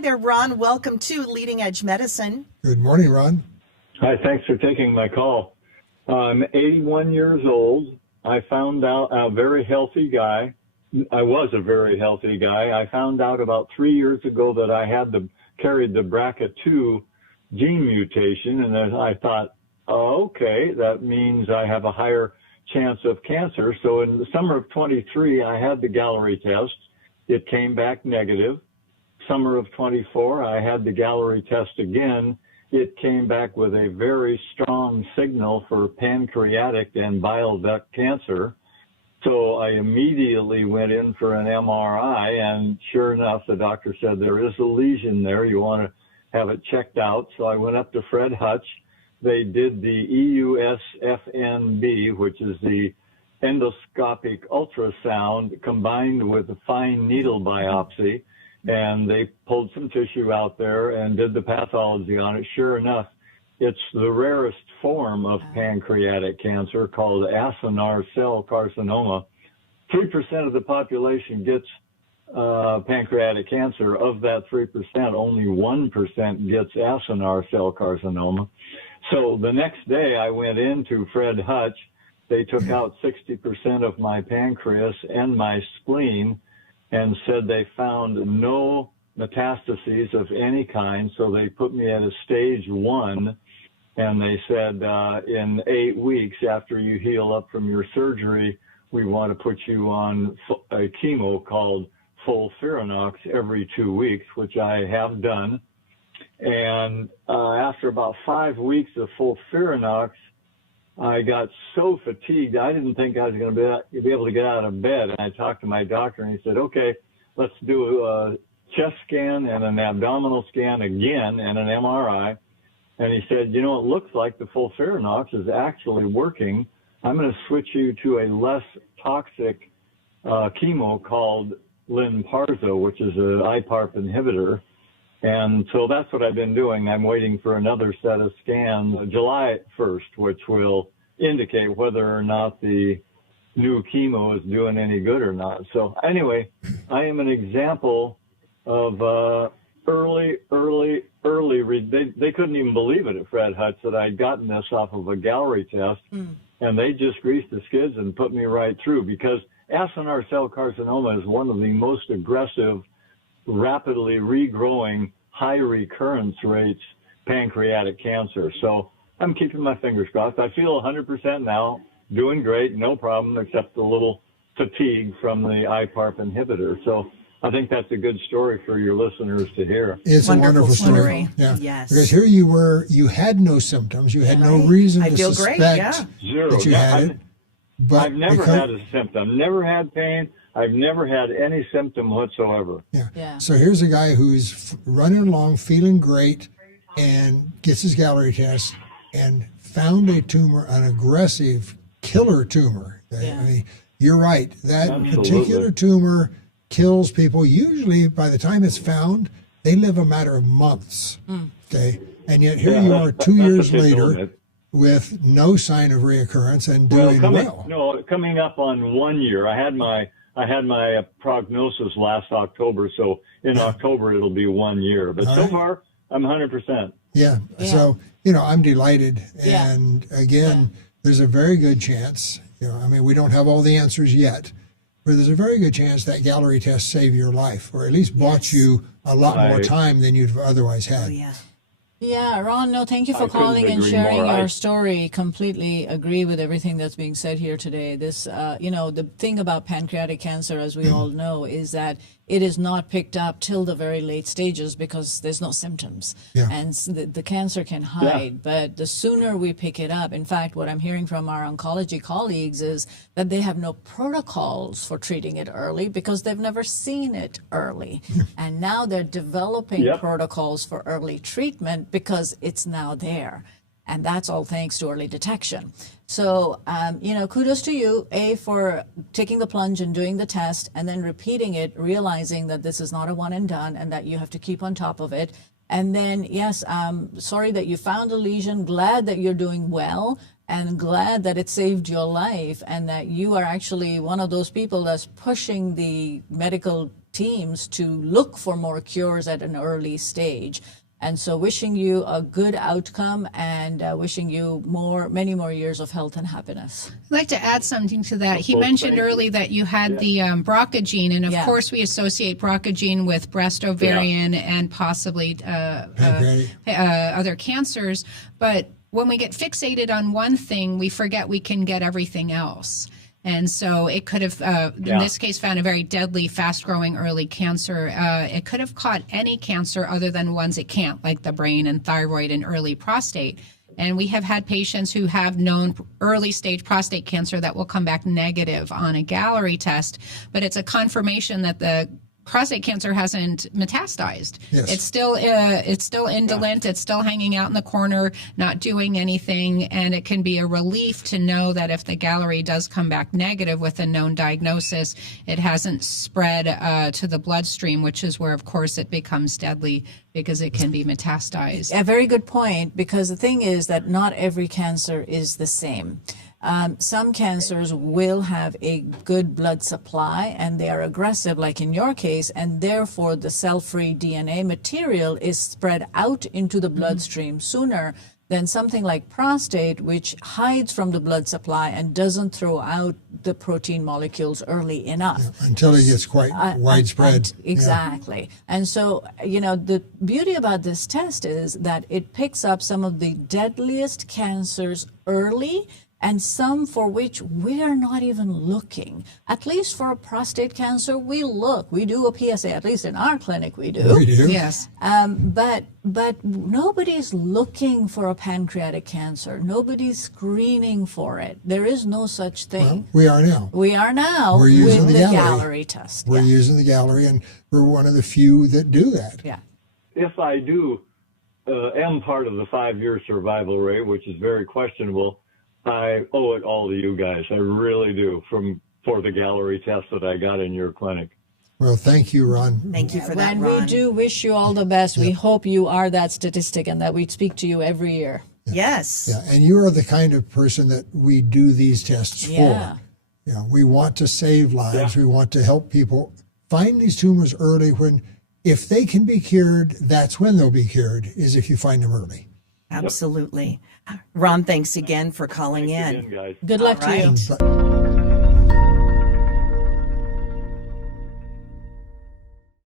Hi there, Ron. Welcome to Leading Edge Medicine. Good morning, Ron. Hi, thanks for taking my call. I'm 81 years old. I found out a very healthy guy. I was a very healthy guy. I found out about 3 years ago that I carried the BRCA2 gene mutation, and then I thought, oh, okay, that means I have a higher chance of cancer. So in the summer of 23, I had the Galleri test. It came back negative. Summer of 24, I had the Galleri test again. It came back with a very strong signal for pancreatic and bile duct cancer. So I immediately went in for an MRI, and sure enough, the doctor said there is a lesion there. You want to have it checked out. So I went up to Fred Hutch. They did the EUSFNB, which is the endoscopic ultrasound combined with a fine needle biopsy. And they pulled some tissue out there and did the pathology on it. Sure enough, it's the rarest form of pancreatic cancer called acinar cell carcinoma. 3% of the population gets pancreatic cancer. Of that 3%, only 1% gets acinar cell carcinoma. So the next day I went into Fred Hutch. They took out 60% of my pancreas and my spleen and said they found no metastases of any kind. So they put me at a stage 1. And they said, in 8 weeks after you heal up from your surgery, we want to put you on a chemo called FOLFIRINOX every 2 weeks, which I have done. And after about 5 weeks of FOLFIRINOX, I got so fatigued, I didn't think I was going to be able to get out of bed. And I talked to my doctor, and he said, okay, let's do a chest scan and an abdominal scan again and an MRI. And he said, you know, it looks like the FOLFIRINOX is actually working. I'm going to switch you to a less toxic chemo called Lynparza, which is an IPARP inhibitor. And so that's what I've been doing. I'm waiting for another set of scans July 1st, which will indicate whether or not the new chemo is doing any good or not. So anyway, I am an example of early. They couldn't even believe it at Fred Hutch that I'd gotten this off of a Galleri test, and they just greased the skids and put me right through, because acinar cell carcinoma is one of the most aggressive, rapidly regrowing, high recurrence rates pancreatic cancer. So I'm keeping my fingers crossed. I feel 100% now, doing great, no problem, except a little fatigue from the IPARP inhibitor. So I think that's a good story for your listeners to hear. It's a wonderful story. Yeah. Yes. Because here you were, you had no symptoms. You had no reason to suspect that you had it. But I've never had a symptom, never had pain. I've never had any symptom whatsoever. Yeah. So here's a guy who's running along, feeling great, and gets his Galleri test and found a tumor, an aggressive killer tumor. I mean, you're right. That particular tumor kills people. Usually by the time it's found, they live a matter of months. Okay. And yet here you are 2 years later with no sign of reoccurrence and doing well. No, coming up on 1 year. I had my prognosis last October, so in October it'll be 1 year. But so far, I'm 100%. Yeah. So, you know, I'm delighted. And again, there's a very good chance, you know, I mean, we don't have all the answers yet, but there's a very good chance that Galleri test saved your life, or at least bought you a lot more time than you'd otherwise had. Yeah, Ron, no, thank you for calling and sharing your story. Completely agree with everything that's being said here today. This, you know, the thing about pancreatic cancer, as we all know, is that it is not picked up till the very late stages because there's no symptoms. And the cancer can hide. But the sooner we pick it up, in fact, what I'm hearing from our oncology colleagues is that they have no protocols for treating it early because they've never seen it early. And now they're developing protocols for early treatment because it's now there. And that's all thanks to early detection. So, you know, kudos to you, A, for taking the plunge and doing the test and then repeating it, realizing that this is not a one and done and that you have to keep on top of it. And then, yes, sorry that you found a lesion, glad that you're doing well, and glad that it saved your life and that you are actually one of those people that's pushing the medical teams to look for more cures at an early stage. And so wishing you a good outcome and wishing you many more years of health and happiness. I'd like to add something to that. He mentioned early that you had the BRCA gene, and of course we associate BRCA gene with breast, ovarian, and possibly other cancers. But when we get fixated on one thing, we forget we can get everything else. And so it could have, in this case, found a very deadly, fast-growing early cancer. It could have caught any cancer other than ones it can't, like the brain and thyroid and early prostate. And we have had patients who have known early-stage prostate cancer that will come back negative on a Galleri test, but it's a confirmation that the prostate cancer hasn't metastasized. Yes. It's still indolent. It's still hanging out in the corner, not doing anything. And it can be a relief to know that if the Galleri does come back negative with a known diagnosis, it hasn't spread to the bloodstream, which is where, of course, it becomes deadly because it can be metastasized. A very good point, because the thing is that not every cancer is the same. Some cancers will have a good blood supply and they are aggressive, like in your case, and therefore the cell-free DNA material is spread out into the bloodstream sooner than something like prostate, which hides from the blood supply and doesn't throw out the protein molecules early enough. Until it gets quite widespread. Exactly. And so, the beauty about this test is that it picks up some of the deadliest cancers early, and some for which we are not even looking. At least for a prostate cancer, we look. We do a PSA, at least in our clinic we do. We do. Yes. But nobody's looking for a pancreatic cancer. Nobody's screening for it. There is no such thing. Well, we are now. We are now We're using with the the Galleri. Galleri test. We're using the Galleri, and we're one of the few that do that. Yeah. If I do am part of the 5-year survival rate, which is very questionable, I owe it all to you guys. I really do, for the Galleri test that I got in your clinic. Well, thank you, Ron. Thank you for that, And Ron. we do wish you all the best. We hope you are that statistic and that we speak to you every year. Yes. Yeah, and you are the kind of person that we do these tests Yeah. for. We want to save lives. We want to help people find these tumors early when, if they can be cured, that's when they'll be cured, is if you find them early. Absolutely. Ron, thanks again for calling in. Again, guys. Good luck All to you. right. But